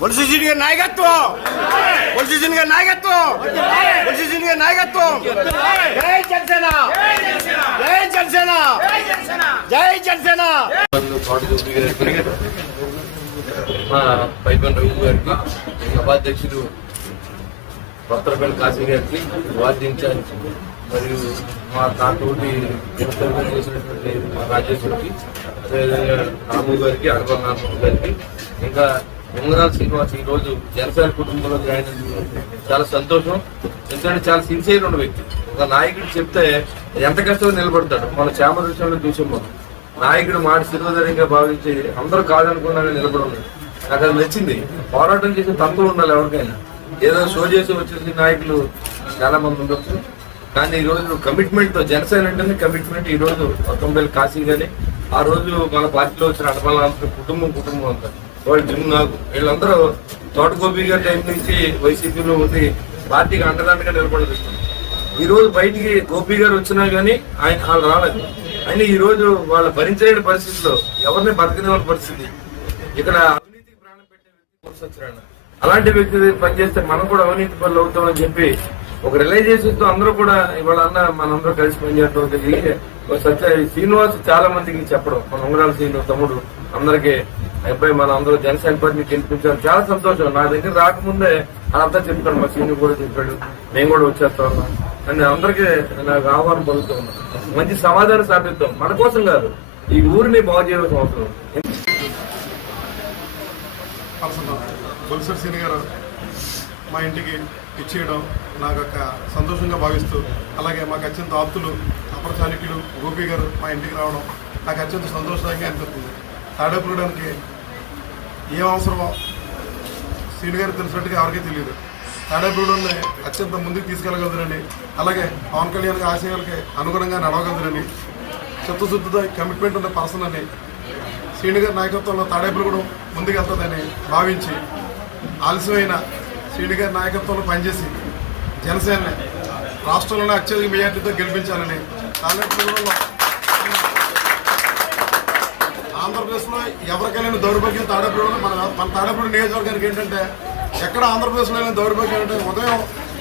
బొలిసిజన్ గారి నాయకత్వం. బొలిసిజన్ గారి నాయకత్వం. బొలిసిజన్ గారి నాయకత్వం. జై జనసేన. జై జనసేన. జై జనసేన. వాళ్ళు మా పైపన్ రవి గారికి సభాధ్యక్షుడు భక్తరపల్లి కాశీ గారికి వార్డు మరియు మా తాతోటి జనసేన చేసినటువంటి మా రాజేశ్వరికి అదేవిధంగా రాము గారికి అడవ నారాయణ గారికి ఇంకా ఉంగరాల శ్రీనివాస్ ఈ రోజు జనసేన కుటుంబంలో జాయిన్ చాలా సంతోషం. ఎందుకంటే చాలా సిన్సియర్ ఉన్న వ్యక్తి. ఒక నాయకుడు చెప్తే ఎంత కష్టం నిలబడతాడు? మన చేపల విషయంలో చూసాం మనం. నాయకుడు మాట శిరోధరంగా భావించి అందరూ కాదనుకున్నా నిలబడి నాకు అది నచ్చింది. పోరాటం చేసే తక్కువ ఉండాలి ఎవరికైనా. ఏదో షో చేసి వచ్చేసి నాయకులు చాలా మంది ఉండొచ్చు. కానీ ఈ రోజు కమిట్మెంట్తో జనసేన అంటేనే కమిట్మెంట్ ఈ రోజు కాశీ కానీ ఆ రోజు మన పార్టీలో వచ్చిన అడపాల కుటుంబం కుటుంబం అంతా. వాళ్ళు జిమ్ నాకు వీళ్ళందరూ తోటగోపి గారి టైం నుంచి వైసీపీలో ఉండి పార్టీకి అండదండగా నిలబడలేదు ఈ రోజు బయటికి గోపి గారు వచ్చినా కానీ ఆయన వాళ్ళు రాలేదు. ఆయన ఈ రోజు వాళ్ళ భరించలేని పరిస్థితిలో ఎవరిని బతకనివ్వని పరిస్థితి. ఇక్కడ అవినీతికి ప్రాణం పెట్టే వ్యక్తి కోర్సు వచ్చాడు అలాంటి వ్యక్తి పనిచేస్తే మనం కూడా అవినీతి పనులు అవుతామని చెప్పి ఒక రిలైజేషన్తో అందరూ కూడా ఇవాళ అన్న మనందరూ కలిసి పనిచేయడం సత్య శ్రీనివాస్ చాలా మందికి చెప్పడం. మన ఉంగరాల శ్రీను తమ్ముడు అందరికి అబ్బాయి మన అందరూ జనసేన పార్టీని గెలిపించారు. చాలా సంతోషం. నా దగ్గర రాకముందే అదంతా చెప్తాడు మా సీనియర్ కూడా చెప్పాడు. మేము కూడా వచ్చేస్తాం అని అందరికీ నాకు ఆహ్వానం పలుకుతూ ఉన్నా. మంచి సమాధానం సాధిస్తాం మన కోసం కాదు ఈ ఊరిని బాగు చేయవలసిన అవసరం. బొలిసర్ సీని గారు మా ఇంటికి ఇచ్చేయడం నాకు ఒక సంతోషంగా భావిస్తూ అలాగే మాకు అత్యంత ఆప్తులు అపరచానికులు గోపి గారు మా ఇంటికి రావడం నాకు అత్యంత సంతోషంగా అనిపిస్తుంది. తాడేపురడానికి ఏం అవసరమో సీని గారు తెలిసినట్టుగా ఎవరికీ తెలియదు. తాడేపురుడిని అత్యంత ముందుకు తీసుకెళ్ళగలదురని అలాగే పవన్ కళ్యాణ్ ఆశయాలకి అనుగుణంగా నడవగలదురని చిత్తశుద్ధితో కమిట్మెంట్ ఉన్న పర్సన్ అని శ్రీను గారి నాయకత్వంలో తాడేపులగూడెం ముందుకెళ్తుందని భావించి ఆలస్యమైన శ్రీను గారి నాయకత్వంలో పనిచేసి జనసేన రాష్ట్రంలోనే అత్యధిక మెజార్టీతో గెలిపించాలని తాడేపులగూడెంలో ఆంధ్రప్రదేశ్లో ఎవరికైనా దౌర్భాగ్యం తాడేపుడు మన మన తాడేపుడు నియోజకవర్గానికి ఏంటంటే ఎక్కడ ఆంధ్రప్రదేశ్లో అయినా దౌర్భాగ్యం అంటే ఉదయం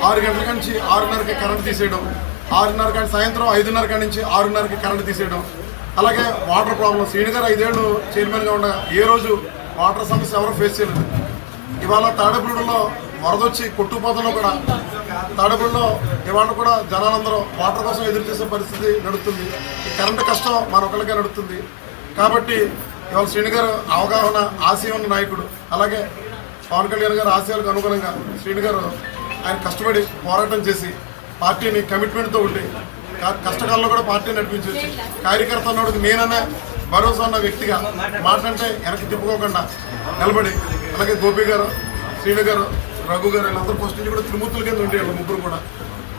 ఆరు గంటల నుంచి ఆరున్నరకి కరెంట్ తీసేయడం ఆరున్నర కానీ సాయంత్రం ఐదున్నర నుంచి ఆరున్నరకి కరెంట్ తీసేయడం అలాగే వాటర్ ప్రాబ్లం శ్రీను గారు ఐదేళ్ళు చైర్మన్గా ఉండగా ఏ రోజు వాటర్ సమస్య ఎవరు ఫేస్ చేయలేదు. ఇవాళ తాడేపుడులో వరదొచ్చి కొట్టుపోతలో కూడా తాడేపుడులో ఇవాళ కూడా జనాలందరూ వాటర్ కోసం ఎదురు చూసే పరిస్థితి నడుస్తుంది. ఈ కరెంటు కష్టం మరొకరికే నడుస్తుంది. కాబట్టి ఇవాళ శ్రీని గారు అవగాహన ఆశయం ఉన్న నాయకుడు. అలాగే పవన్ కళ్యాణ్ గారు ఆశయాలకు అనుగుణంగా శ్రీని గారు ఆయన కష్టపడి పోరాటం చేసి పార్టీని కమిట్మెంట్తో ఉండి కష్టకాలంలో కూడా పార్టీని నడిపించవచ్చు కార్యకర్త అన్నోడికి నేననే భరోసా ఉన్న వ్యక్తిగా మాట్లాడితే వెనక్కి తిప్పుకోకుండా నిలబడి. అలాగే గోపి గారు శ్రీను గారు రఘు గారు వీళ్ళందరూ ఫస్ట్ నుంచి కూడా త్రిమూర్తుల కింద ఉండే వాళ్ళు ముగ్గురు కూడా.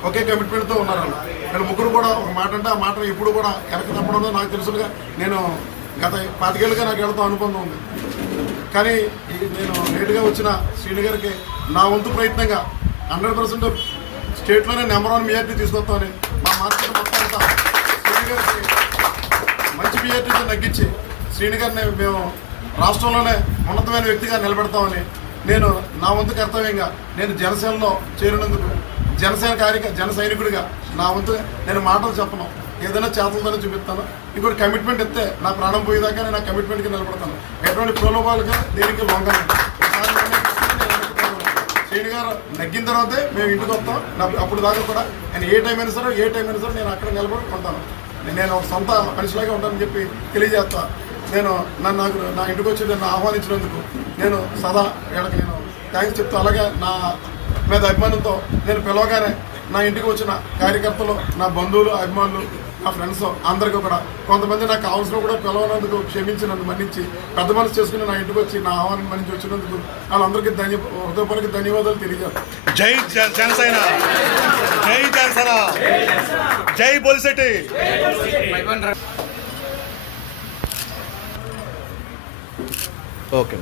ఒకే కమిట్మెంట్తో ఉన్నారు వాళ్ళు. వీళ్ళ ముగ్గురు కూడా ఒక మాట అంటే ఆ మాట ఎప్పుడు కూడా వెనక్కి తప్పడంలో నాకు తెలుసుగా నేను గత పాతికేళ్ళుగా నాకు వెళ్తాం అనుబంధం ఉంది. కానీ నేను లేటుగా వచ్చిన శ్రీను గారికి నా వంతు ప్రయత్నంగా హండ్రెడ్ పర్సెంట్ స్టేట్లోనే నెంబర్ వన్ మెజార్టీ తీసుకొస్తామని మా మార్కెట్ మొత్తం అంతా శ్రీను గారికి మంచి మెజార్టీతో తగ్గించి శ్రీని గారిని మేము రాష్ట్రంలోనే ఉన్నతమైన వ్యక్తిగా నిలబెడతామని నేను నా వంతు కర్తవ్యంగా నేను జనసేనలో చేరినందుకు జనసేన కార్యక జన సైనికుడిగా నా వంతు నేను మాటలు చెప్పను. ఏదైనా చేతలతోనే చూపిస్తాను. ఇంకోటి కమిట్మెంట్ ఇస్తే నా ప్రాణం పోయేదాకా నేను ఆ కమిట్మెంట్కి నిలబడతాను. ఎటువంటి ప్రలోభాలుగా దేనికి లొంగను ఒకసారి శ్రీని గారు నగ్గిన తర్వాతే మేము ఇంటికి వస్తాం. అప్పుడు దాకా కూడా నేను ఏ టైం అయినా సరే ఏ టైం అయినా సరే నేను అక్కడ నిలబడి కొంటాను నేను ఒక సొంత మనిషిలాగా ఉంటానని చెప్పి తెలియజేస్తా. నేను నన్ను నాకు నా ఇంటికి వచ్చి నన్ను ఆహ్వానించినందుకు నేను సదా వీళ్ళకి నేను థ్యాంక్స్ చెప్తా అలాగే నా మీద అభిమానంతో నేను పిలవగానే నా ఇంటికి వచ్చిన కార్యకర్తలు నా బంధువులు అభిమానులు నా ఫ్రెండ్స్ అందరికీ కూడా కొంతమంది నాకు కావాల్సిన కూడా పిలవనందుకు క్షమించి నన్ను మన్నించి పెద్ద మనసు చేసుకుని నా ఇంటికి వచ్చి నా ఆహ్వానం మన్నించి వచ్చినందుకు వాళ్ళందరికీ ధన్య హృదయపరికి ధన్యవాదాలు తెలియజేస్తాను జై జనసేన. జై జనసేన. జై బొలిశెట్టి ఓకే.